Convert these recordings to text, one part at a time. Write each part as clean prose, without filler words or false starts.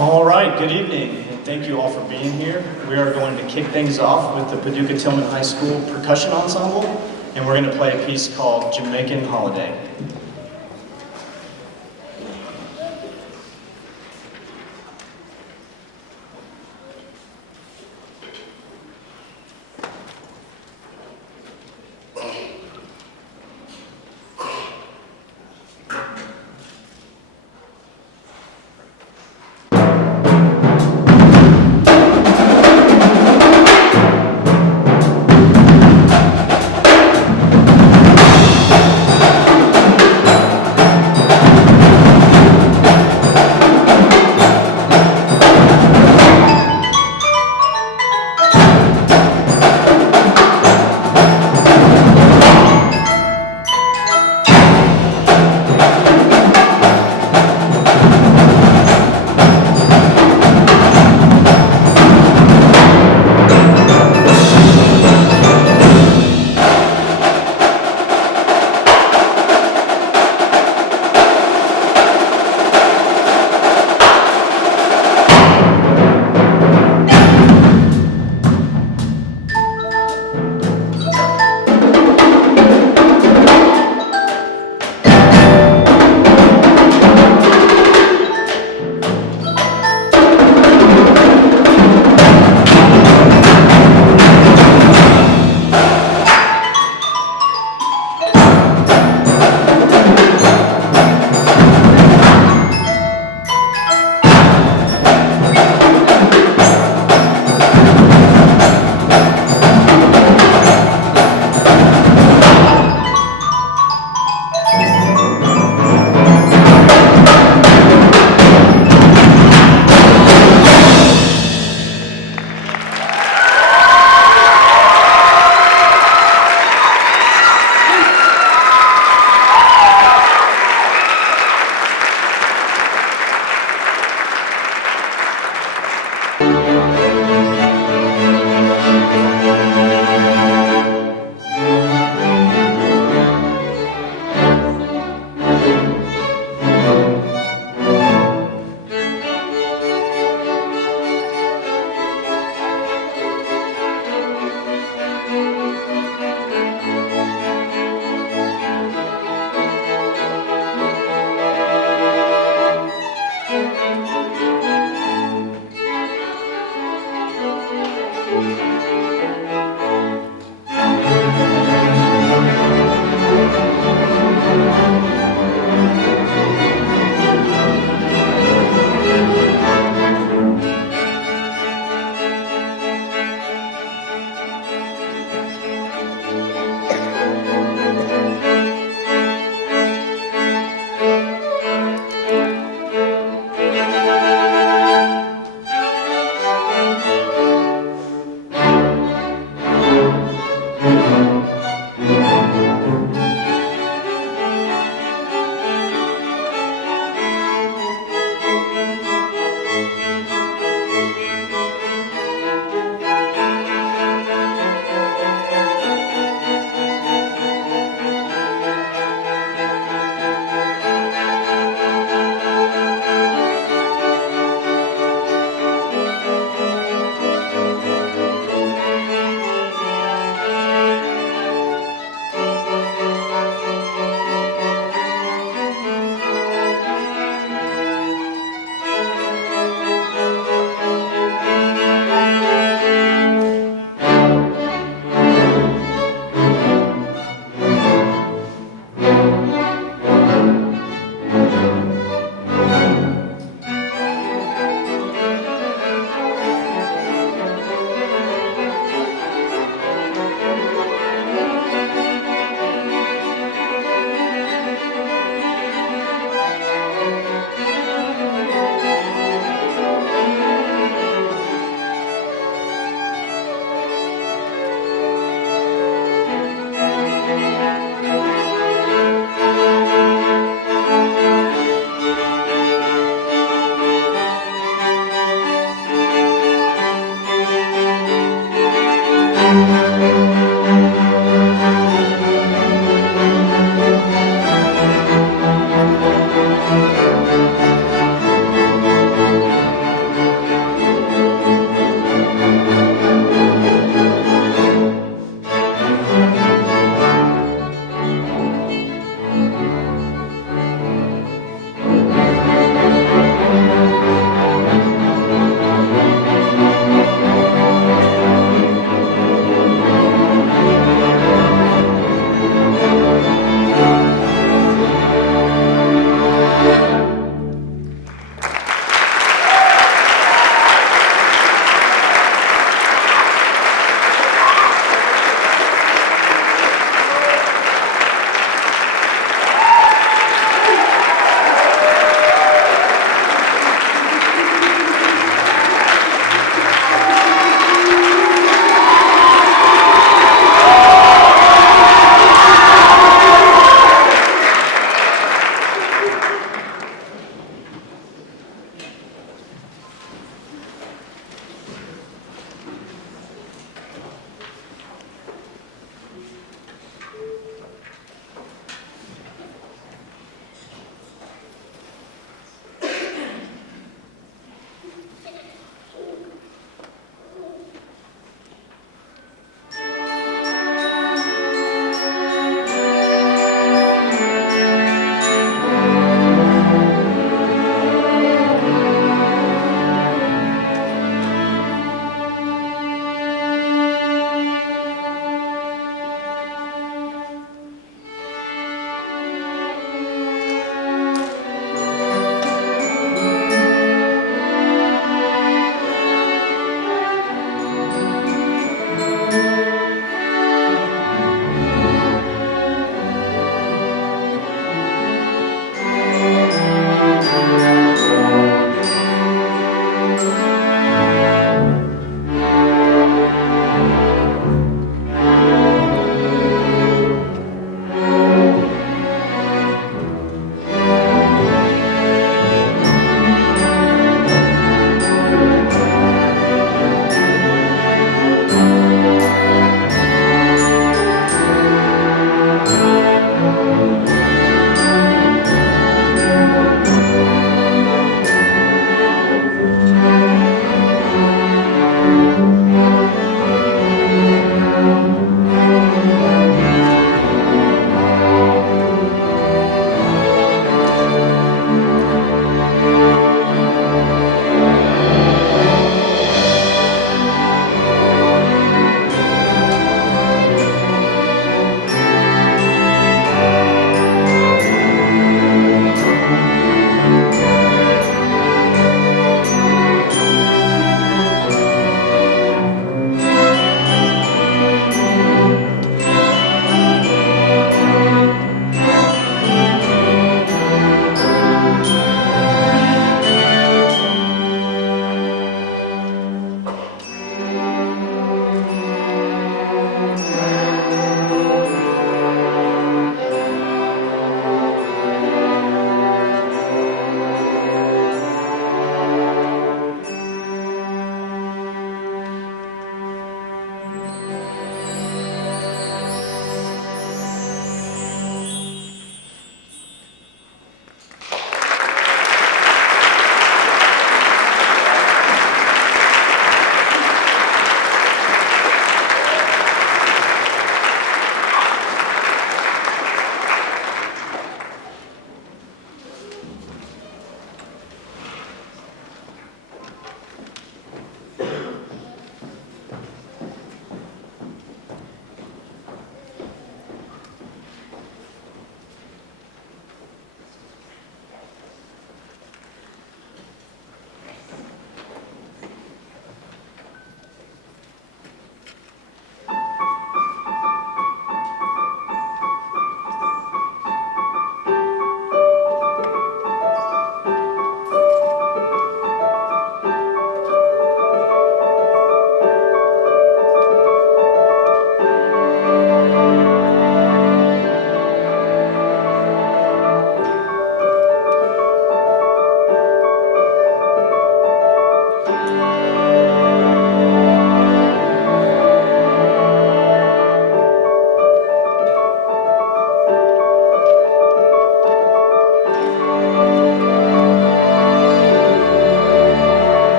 All right, good evening, and thank you all for being here. We are going to kick things off with the Paducah Tilghman High School Percussion Ensemble, and we're going to play a piece called Jamaican Holiday.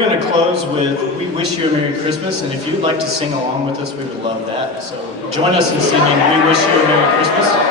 going to close with We Wish You a Merry Christmas, and if you'd like to sing along with us, we would love that. So join us in singing We Wish You a Merry Christmas.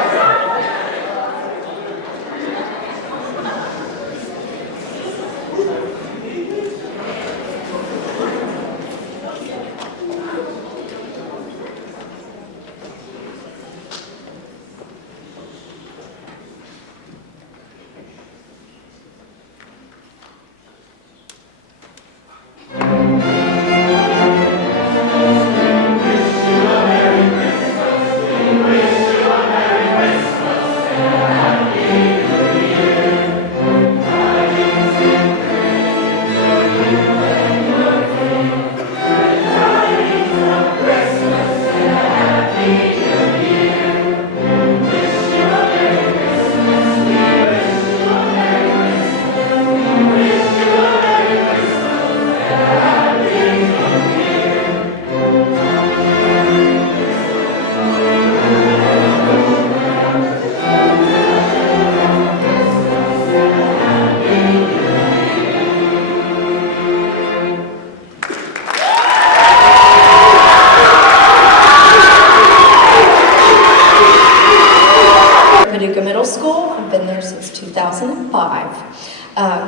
Paducah Middle School. I've been there since 2005.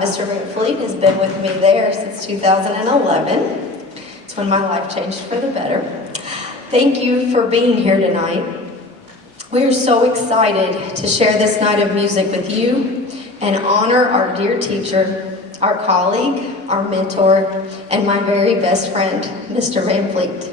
Mr. Van Fleet has been with me there since 2011. It's when my life changed for the better. Thank you for being here tonight. We are so excited to share this night of music with you and honor our dear teacher, our colleague, our mentor, and my very best friend, Mr. Van Fleet.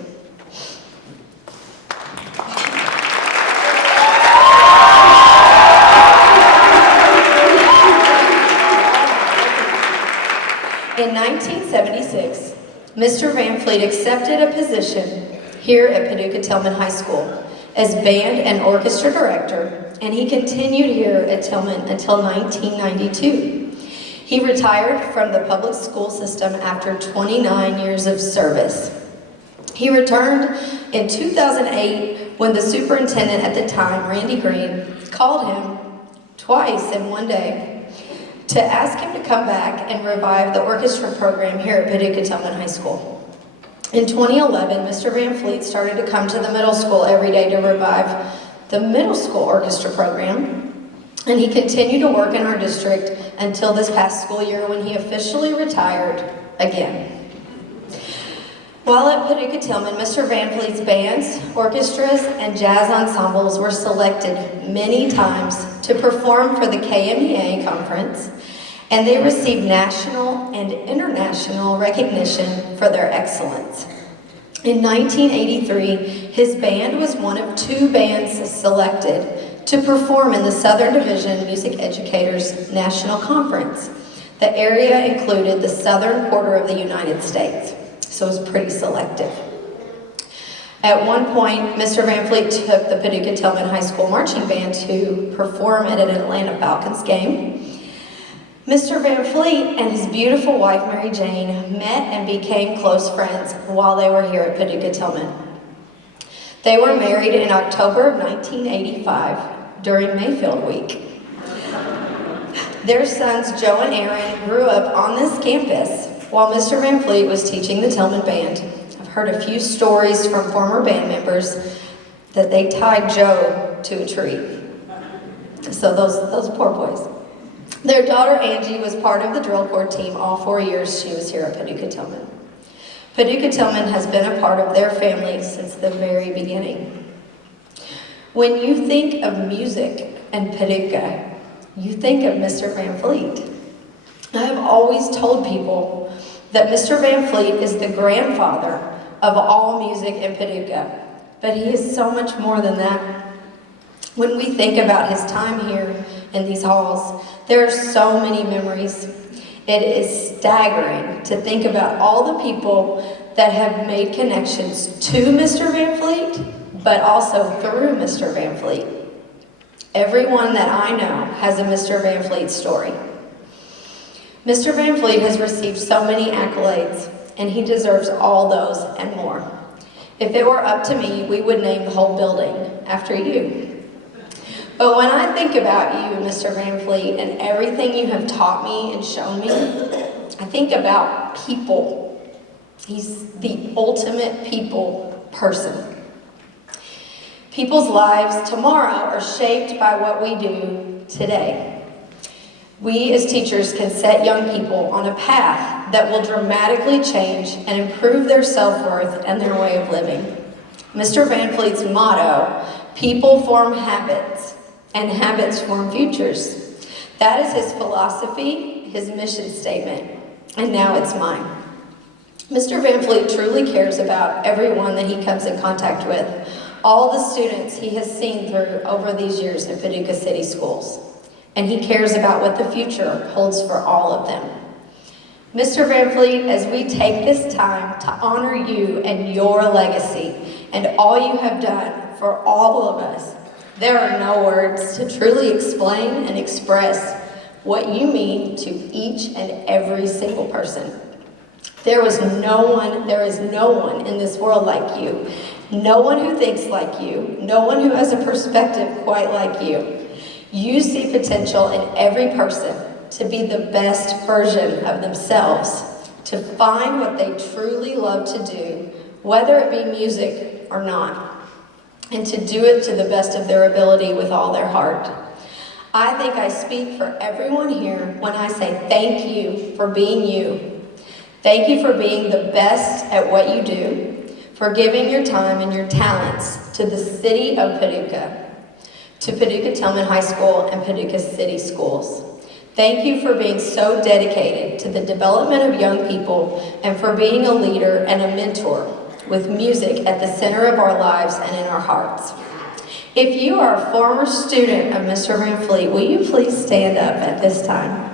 In 1976, Mr. Van Fleet accepted a position here at Paducah Tilghman High School as band and orchestra director, and he continued here at Tilghman until 1992. He retired from the public school system after 29 years of service. He returned in 2008 when the superintendent at the time, Randy Green, called him twice in one day to ask him to come back and revive the orchestra program here at Paducah Tilghman High School. In 2011, Mr. Van Fleet started to come to the middle school every day to revive the middle school orchestra program, and he continued to work in our district until this past school year when he officially retired again. While at Paducah Tilghman, Mr. Van Fleet's bands, orchestras, and jazz ensembles were selected many times to perform for the KMEA conference, and they received national and international recognition for their excellence. In 1983, his band was one of 2 bands selected to perform in the Southern Division Music Educators National Conference. The area included the southern quarter of the United States, so it was pretty selective. At one point, Mr. Van Fleet took the Paducah Tilghman High School marching band to perform at an Atlanta Falcons game. Mr. Van Fleet and his beautiful wife, Mary Jane, met and became close friends while they were here at Paducah Tilghman. They were married in October of 1985 during Mayfield Week. Their sons, Joe and Aaron, grew up on this campus while Mr. Van Fleet was teaching the Tilghman Band. I've heard a few stories from former band members that they tied Joe to a tree. So those poor boys. Their daughter Angie was part of the drill corps team all 4 years she was here at Paducah Tilghman. Paducah Tilghman has been a part of their family since the very beginning. When you think of music and Paducah, you think of Mr. Van Fleet. I have always told people that Mr. Van Fleet is the grandfather of all music in Paducah, but he is so much more than that. When we think about his time here in these halls, there are so many memories. It is staggering to think about all the people that have made connections to Mr. Van Fleet, but also through Mr. Van Fleet. Everyone that I know has a Mr. Van Fleet story. Mr. Van Fleet has received so many accolades, and he deserves all those and more. If it were up to me, we would name the whole building after you. But when I think about you, Mr. Van Fleet, and everything you have taught me and shown me, I think about people. He's the ultimate people person. People's lives tomorrow are shaped by what we do today. We as teachers can set young people on a path that will dramatically change and improve their self-worth and their way of living. Mr. Van Fleet's motto, people form habits and habits form futures. That is his philosophy, his mission statement, and now it's mine. Mr. Van Fleet truly cares about everyone that he comes in contact with, all the students he has seen through over these years in Paducah City Schools, and he cares about what the future holds for all of them. Mr. Van Fleet, as we take this time to honor you and your legacy and all you have done for all of us, there are no words to truly explain and express what you mean to each and every single person. There is no one in this world like you. No one who thinks like you. No one who has a perspective quite like you. You see potential in every person to be the best version of themselves, to find what they truly love to do, whether it be music or not, and to do it to the best of their ability with all their heart. I think I speak for everyone here when I say thank you for being you. Thank you for being the best at what you do, for giving your time and your talents to the city of Paducah, to Paducah Tilghman High School and Paducah City Schools. Thank you for being so dedicated to the development of young people and for being a leader and a mentor with music at the center of our lives and in our hearts. If you are a former student of Mr. Van Fleet, will you please stand up at this time?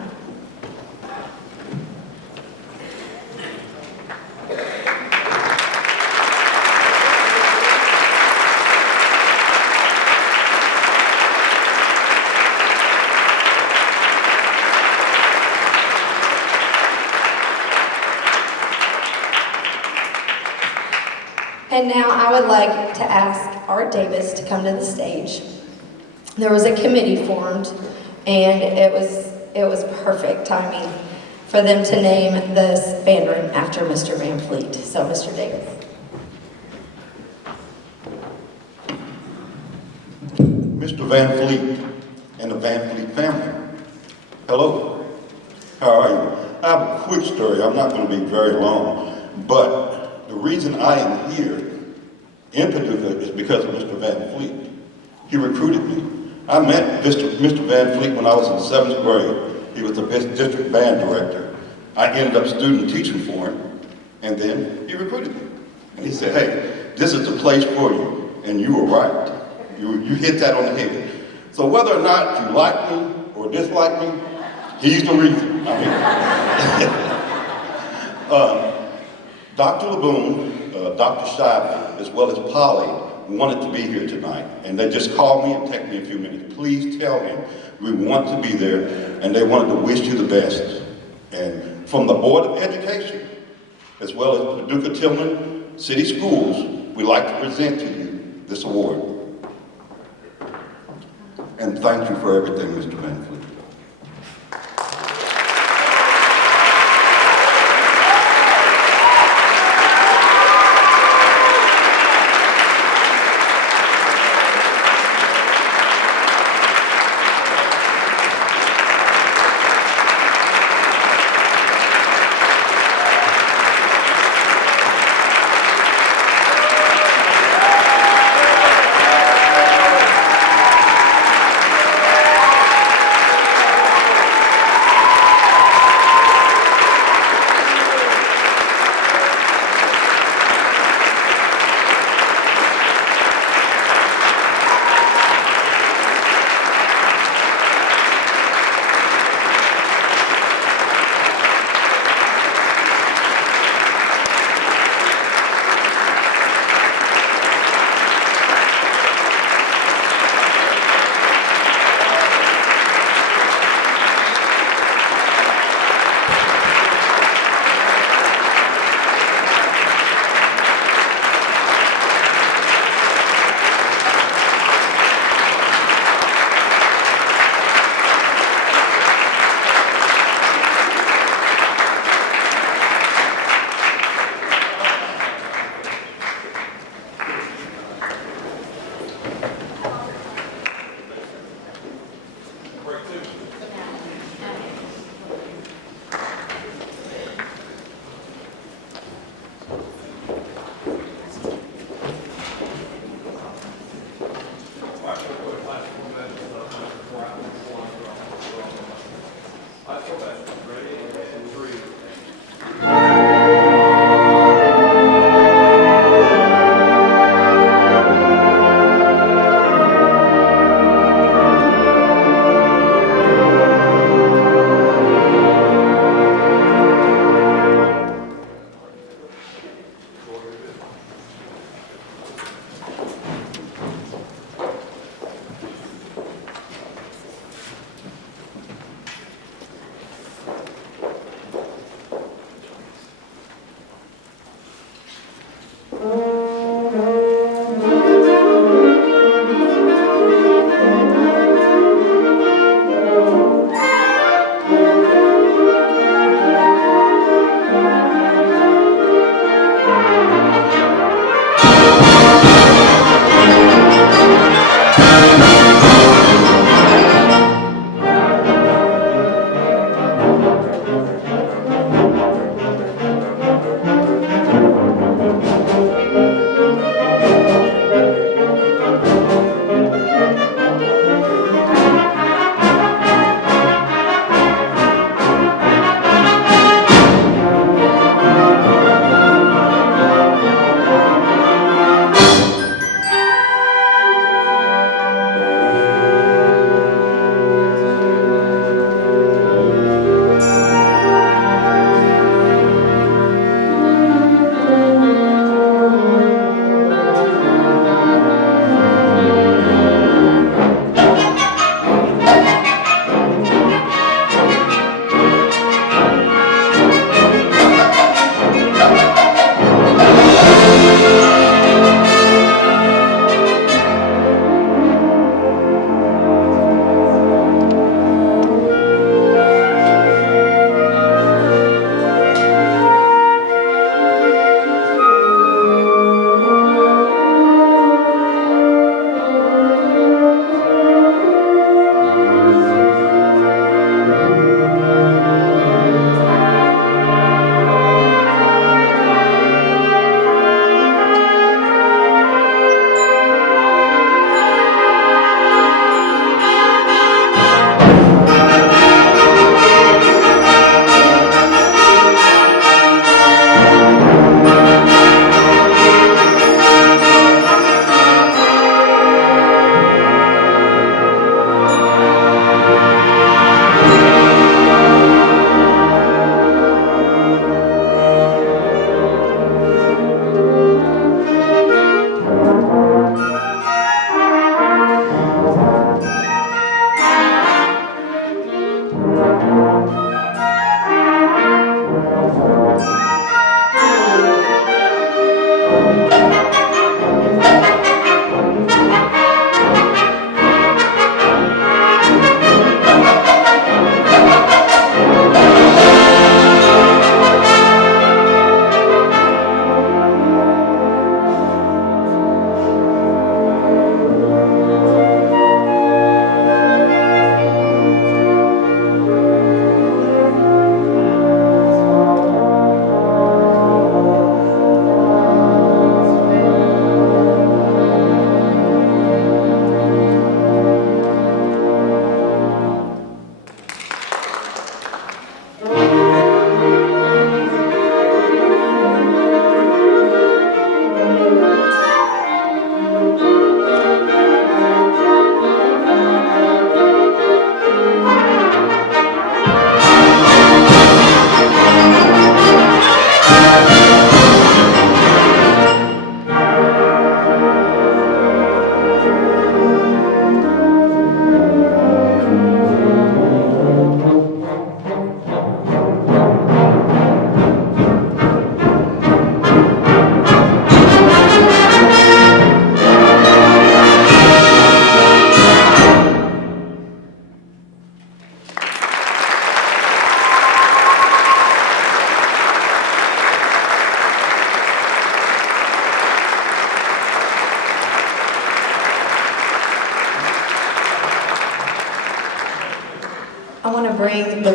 And now I would like to ask Art Davis to come to the stage. There was a committee formed, and it was perfect timing for them to name this band room after Mr. Van Fleet. So, Mr. Davis. Mr. Van Fleet and the Van Fleet family, hello, how are you? I have a quick story. I'm not going to be very long, but the reason I am here in Paducah is because of Mr. Van Fleet. He recruited me. I met Mr. Van Fleet when I was in 7th grade. He was the district band director. I ended up student teaching for him, and then he recruited me. And he said, hey, this is the place for you, and you were right. You hit that on the head. So whether or not you like me or dislike me, he's the reason I'm here. Dr. LeBoon, Dr. Shive, as well as Polly, wanted to be here tonight, and they just called me and texted me a few minutes. Please tell him we want to be there, and they wanted to wish you the best. And from the Board of Education, as well as Paducah Tilghman City Schools, we'd like to present to you this award. And thank you for everything, Mr. Van Fleet.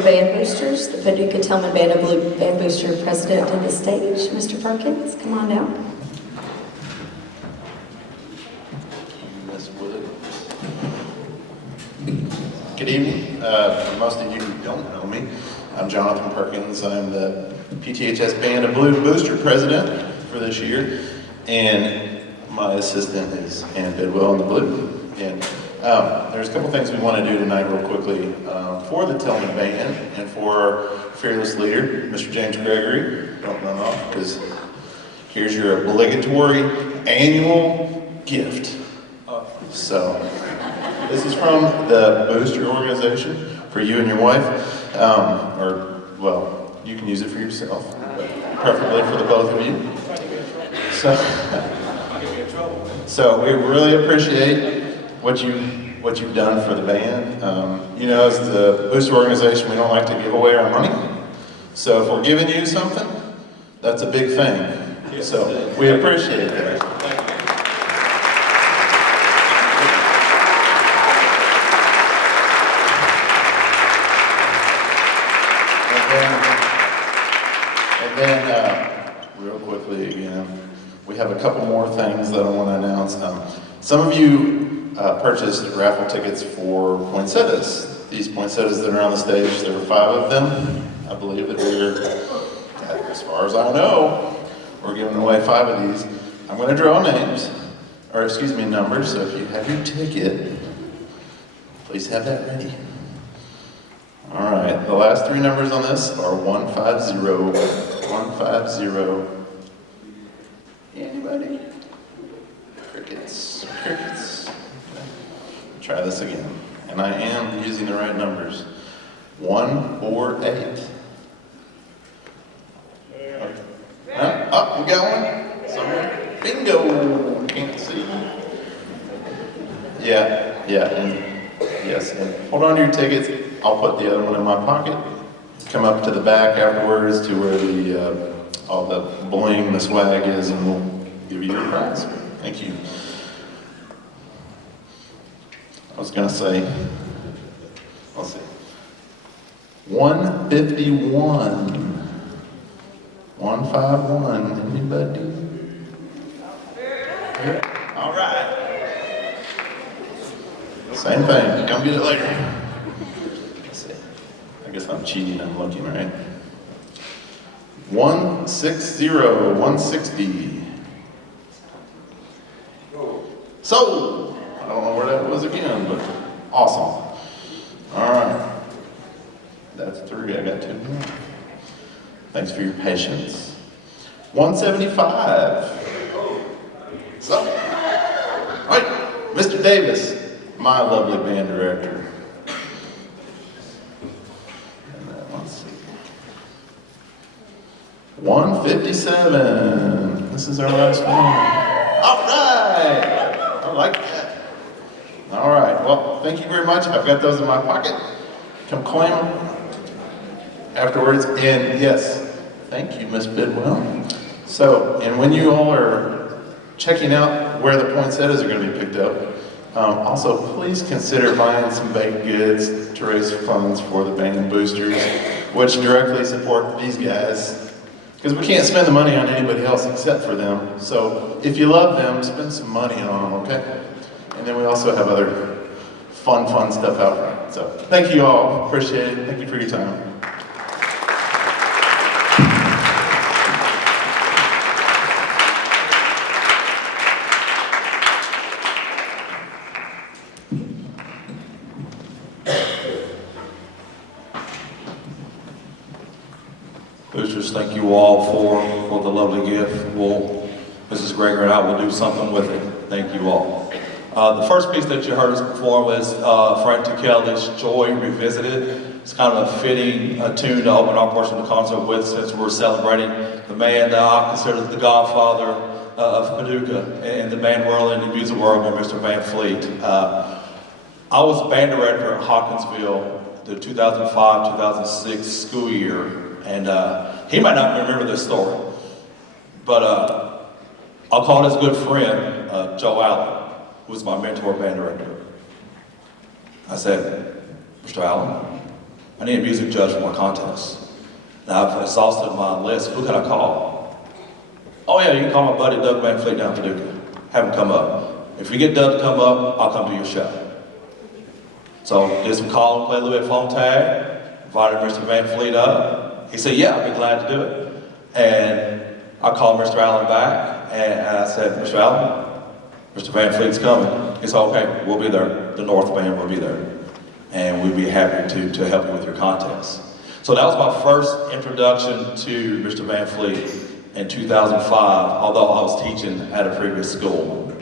Band Boosters, the Paducah Tilghman Band of Blue Band Booster President to the stage. Mr. Perkins, come on down. Good evening. For most of you who don't know me, I'm Jonathan Perkins. I'm the PTHS Band of Blue Booster President for this year, and my assistant is Ann Bidwell in the blue. And there's a couple things we want to do tonight real quickly for the Tilghman Band and for our fearless leader, Mr. James Gregory. Don't run off, because here's your obligatory annual gift. So, this is from the Booster organization for you and your wife, or, well, you can use it for yourself, but preferably for the both of you. So we really appreciate what you've done for the band. You know, as the Booster organization, we don't like to give away our money. So if we're giving you something, that's a big thing. So we appreciate that. Real quickly again, we have a couple more things that I want to announce. Some of you purchased raffle tickets for poinsettias. These poinsettias that are on the stage, there were 5 of them. I believe that as far as I know, we're giving away 5 of these. I'm going to draw names, or excuse me, numbers, so if you have your ticket, please have that ready. All right, the last 3 numbers on this are 150, 150. Anybody? Crickets. Try this again. And I am using the right numbers. 148. Oh, we got one? Somewhere? Bingo! Can't see. Yeah, and yes, and hold on to your tickets. I'll put the other one in my pocket. Come up to the back afterwards to where all the bling, the swag is, and we'll give you your prize. Thank you. I was gonna say, let's see, 151. 151. Anybody? All right. Same thing. Come get it later. I guess I'm cheating, I'm looking, right? 160, 160. So, I don't know where that was again, but awesome. All right. That's 3, I got 2 more. Thanks for your patience. 175. So, all right, Mr. Davis, my lovely band director. 157. This is our last one. All right. I like that. All right. Well, thank you very much. I've got those in my pocket. Come claim them afterwards. And yes, thank you, Miss Bidwell. So, and when you all are checking out where the poinsettias are going to be picked up, also please consider buying some baked goods to raise funds for the band boosters, which directly support these guys. Because we can't spend the money on anybody else except for them. So if you love them, spend some money on them, okay? And then we also have other fun stuff out front. So thank you all, appreciate it. Thank you for your time. Boosters, thank you all for the lovely gift. Mrs. Gregory and I will do something with it. Thank you all. The first piece that you heard us perform was Frank Kelly's Joy Revisited. It's kind of a fitting tune to open our portion of the concert with, since we're celebrating the man that I consider the godfather of Paducah and the band world and the music world, Mr. Van Fleet. I was a band director at Hawkinsville the 2005-2006 school year. And he might not remember this story, but I'll call his good friend, Joe Allen, who was my mentor band director. I said, Mr. Allen, I need a music judge for my contest. Now I've exhausted my list. Who can I call? Oh yeah, you can call my buddy Doug Van Fleet down in Paducah. Have him come up. If you get Doug to come up, I'll come to your show. So did some call and play a little bit of phone tag. Invited Mr. Van Fleet up. He said, yeah, I'd be glad to do it. And I called Mr. Allen back, and I said, Mr. Allen, Mr. Van Fleet's coming. He said, okay, we'll be there. The North Band will be there. And we'd be happy to help you with your contest. So that was my first introduction to Mr. Van Fleet in 2005, although I was teaching at a previous school.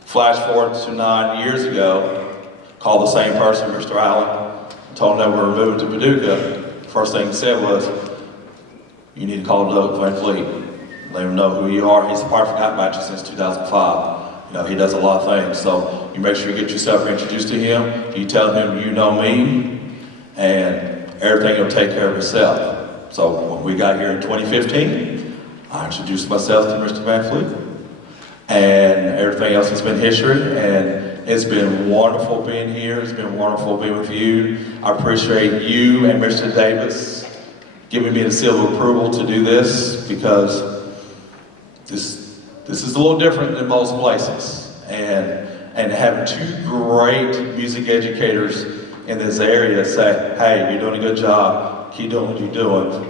Flash forward to 9 years ago, called the same person, Mr. Allen, told him that we were moving to Paducah. First thing he said was, you need to call Doug Van Fleet. Let him know who you are. He's a part of Forgotten Matches since 2005. You know, he does a lot of things. So you make sure you get yourself introduced to him. You tell him you know me, and everything will take care of itself. So when we got here in 2015, I introduced myself to Mr. Van Fleet. And everything else has been history, and it's been wonderful being here. It's been wonderful being with you. I appreciate you and Mr. Davis giving me the seal of approval to do this, because this is a little different than most places. And having two great music educators in this area say, hey, you're doing a good job, keep doing what you're doing,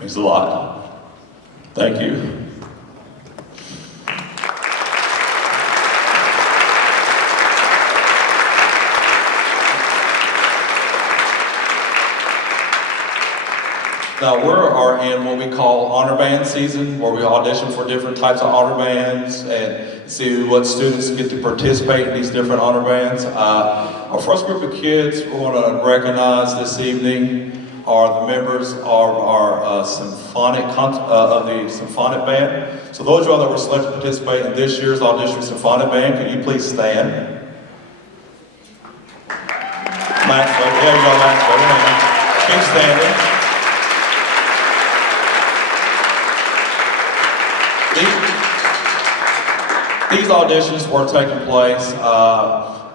means a lot. Thank you. Now we are in what we call honor band season, where we audition for different types of honor bands and see what students get to participate in these different honor bands. Our first group of kids we're going to recognize this evening are the members of our symphonic band. So those of you that were selected to participate in this year's audition symphonic band, can you please stand? Max, there you go, Max. Keep standing. These auditions were taking place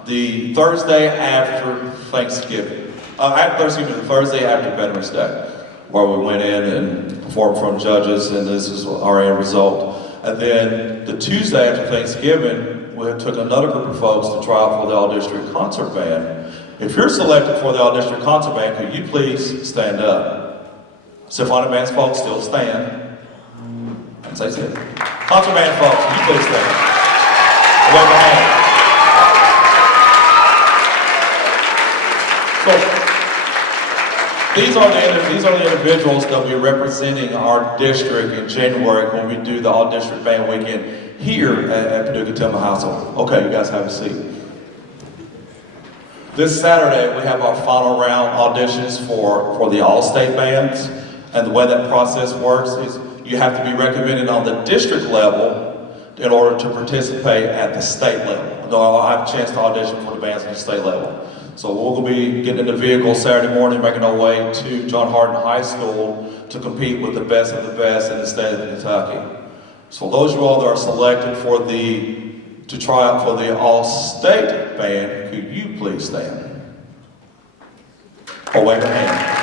the Thursday after Thanksgiving. The Thursday after Veterans Day, where we went in and performed from judges, and this is our end result. And then the Tuesday after Thanksgiving, we took another group of folks to try out for the All-District Concert Band. If you're selected for the All-District Concert Band, could you please stand up? Symphonic Band's folks still stand. And say it. Concert Band folks, could you please stand? Wave a hand. So, these are the individuals that we're representing our district in January when we do the all-district band weekend here at Paducah Tilghman High School. Okay, you guys have a seat. This Saturday, we have our final round auditions for the all-state bands, and the way that process works is you have to be recommended on the district level in order to participate at the state level. Though I'll have a chance to audition for the bands at the state level. So we'll be getting in the vehicle Saturday morning, making our way to John Hardin High School to compete with the best of the best in the state of Kentucky. So those of you all that are selected to try out for the all-state band, could you please stand? Or wave a hand.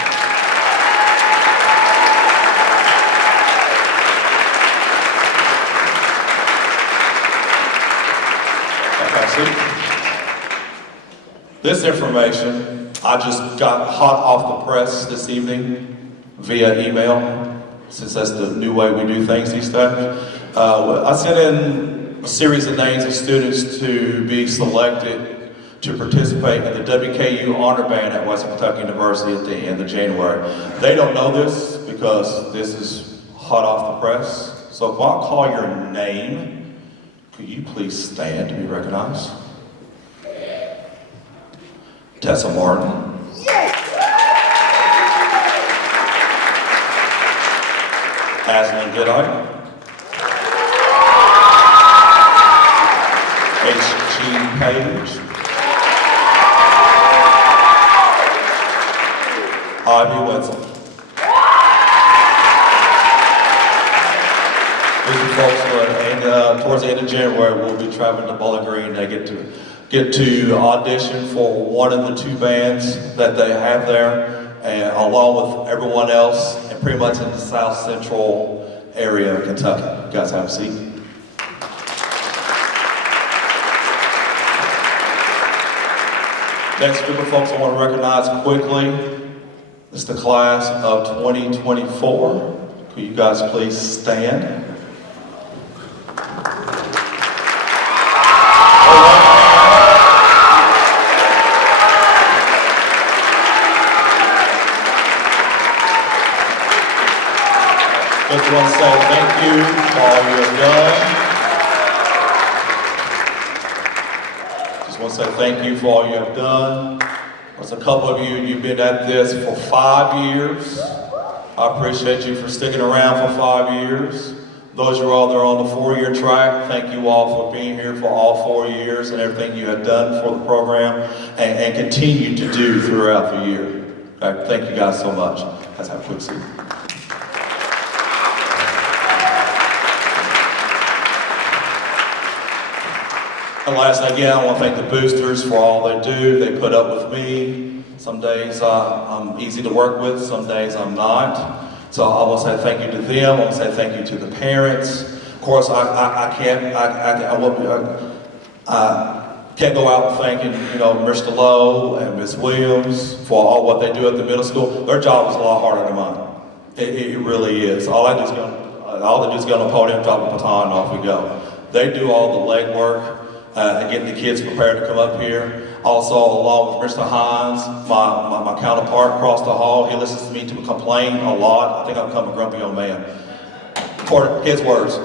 This information, I just got hot off the press this evening via email, since that's the new way we do things these days. I sent in a series of names of students to be selected to participate in the WKU Honor Band at Western Kentucky University at the end of January. They don't know this because this is hot off the press. So if I call your name, could you please stand to be recognized? Tessa Martin. Aslan Goodite. H.G. Page. Ivy Wetzel. These are folks and towards the end of January we'll be traveling to Bowling Green. They get to audition for one of the two bands that they have there, and along with everyone else, and pretty much in the South Central area of Kentucky. You guys have a seat. Next group of folks I want to recognize quickly is the class of 2024. Could you guys please stand? Just want to say thank you for all you have done. Just want to say thank you for all you have done. There's a couple of you, you've been at this for 5 years. I appreciate you for sticking around for 5 years. Those of you all that are on the 4-year track, thank you all for being here for all 4 years and everything you have done for the program and continue to do throughout the year. Okay, thank you guys so much. Let's have a quick seat. And lastly, again, I want to thank the boosters for all they do. They put up with me. Some days I'm easy to work with, some days I'm not. So I want to say thank you to them. I want to say thank you to the parents. Of course, I can't go out thanking, Mr. Lowe and Ms. Williams for all what they do at the middle school. Their job is a lot harder than mine. It really is. All they do is get on the podium, drop a baton, and off we go. They do all the legwork. Getting the kids prepared to come up here. Also, along with Mr. Hines, my counterpart across the hall, he listens to me to complain a lot. I think I've become a grumpy old man, for his words.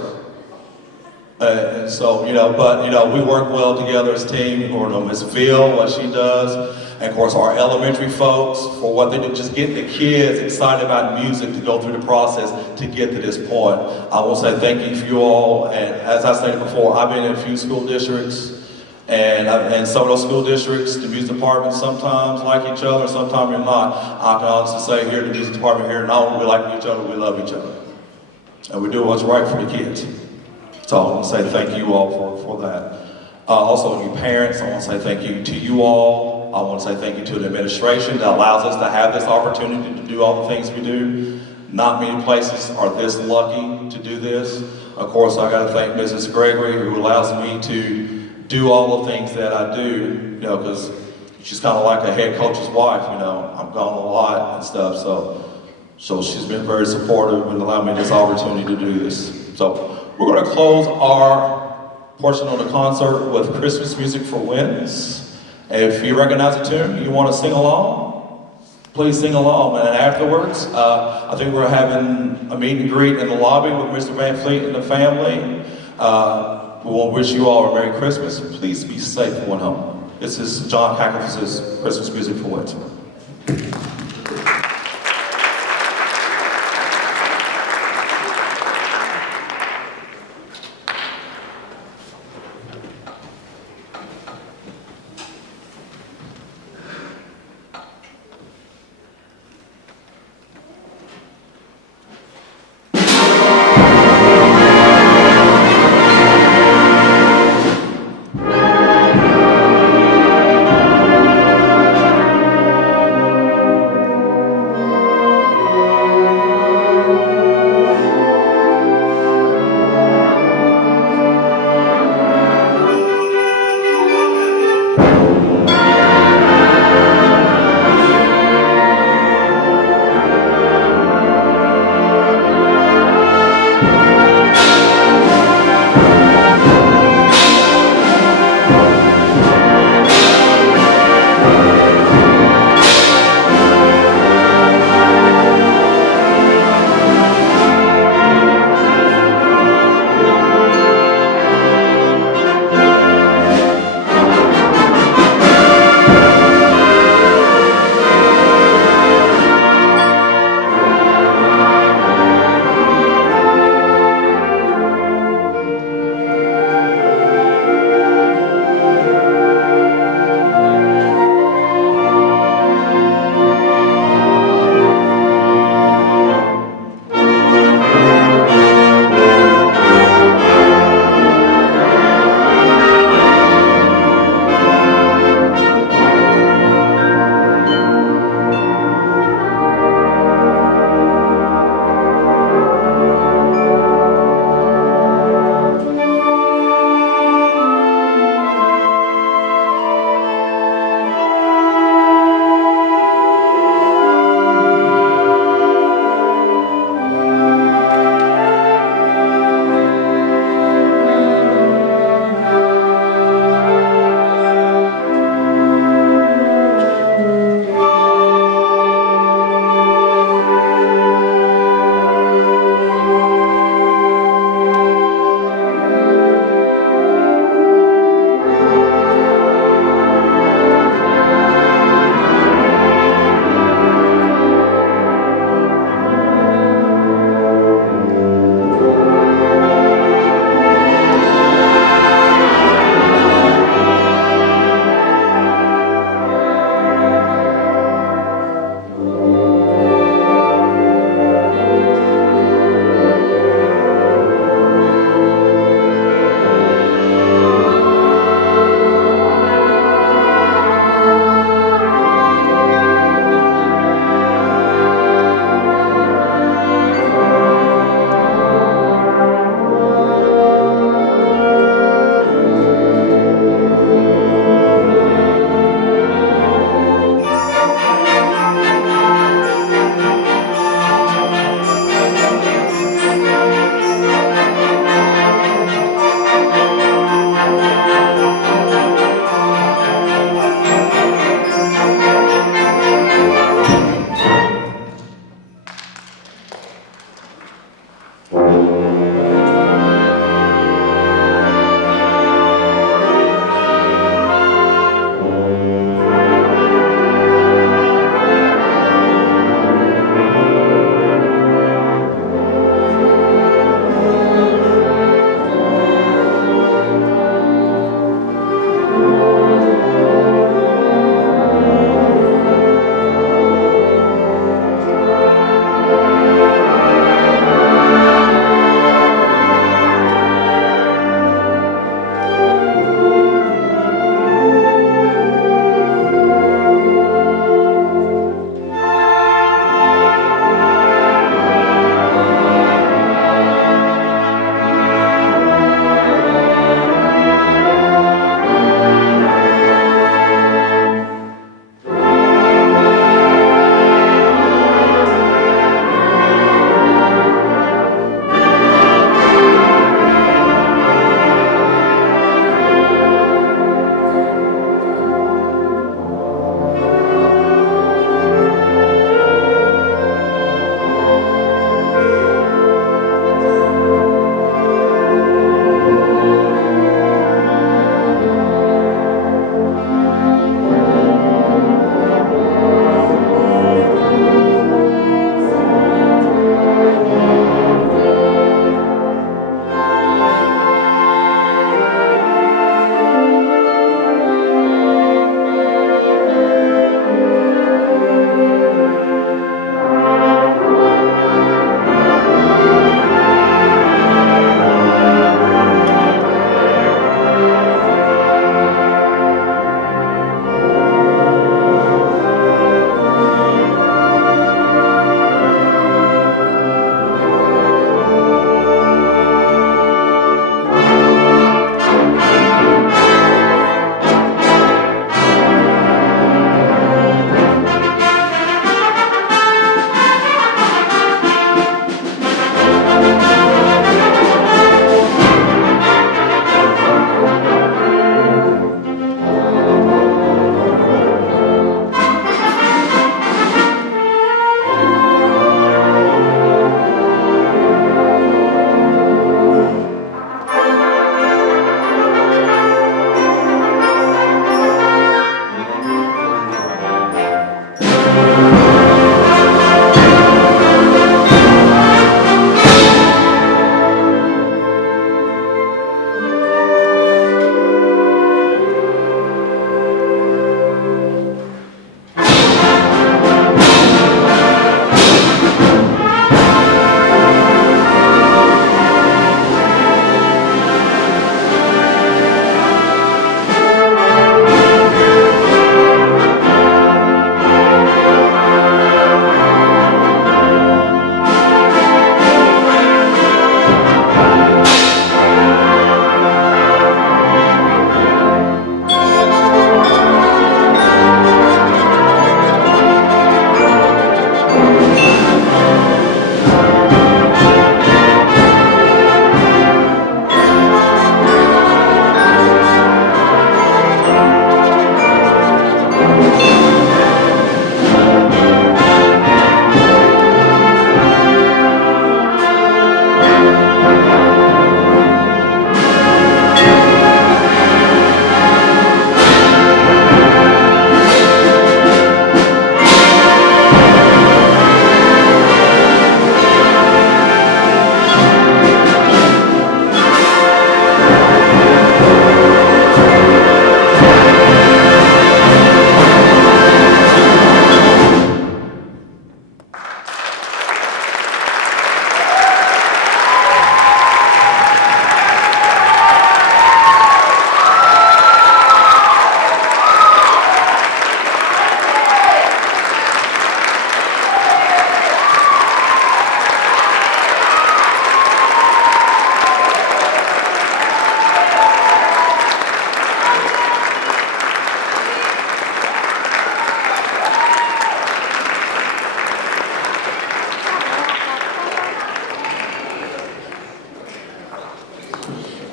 We work well together as a team. Or Ms. Ville, what she does. And of course, our elementary folks for what they do, just getting the kids excited about music to go through the process to get to this point. I will say thank you for you all. And as I stated before, I've been in a few school districts, and some of those school districts, the music departments sometimes like each other, sometimes you're not. I can honestly say here, the music department here, not only we like each other, we love each other. And we do what's right for the kids. So I want to say thank you all for that. Also, you parents, I want to say thank you to you all. I want to say thank you to the administration that allows us to have this opportunity to do all the things we do. Not many places are this lucky to do this. Of course, I got to thank Mrs. Gregory, who allows me to do all the things that I do, because she's kind of like a head coach's wife, I'm gone a lot and stuff, so she's been very supportive and allowed me this opportunity to do this. So we're going to close our portion of the concert with Christmas Music for Wins. If you recognize the tune, you want to sing along, please sing along. And then afterwards, I think we're having a meet and greet in the lobby with Mr. Van Fleet and the family. We want to wish you all a Merry Christmas. Please be safe going home. This is John Cactus' Christmas Music for Wins.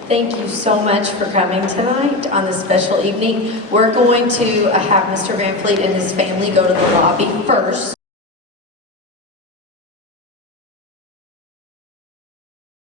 Thank you so much for coming tonight on this special evening. We're going to have Mr. Van Fleet and his family go to the lobby first.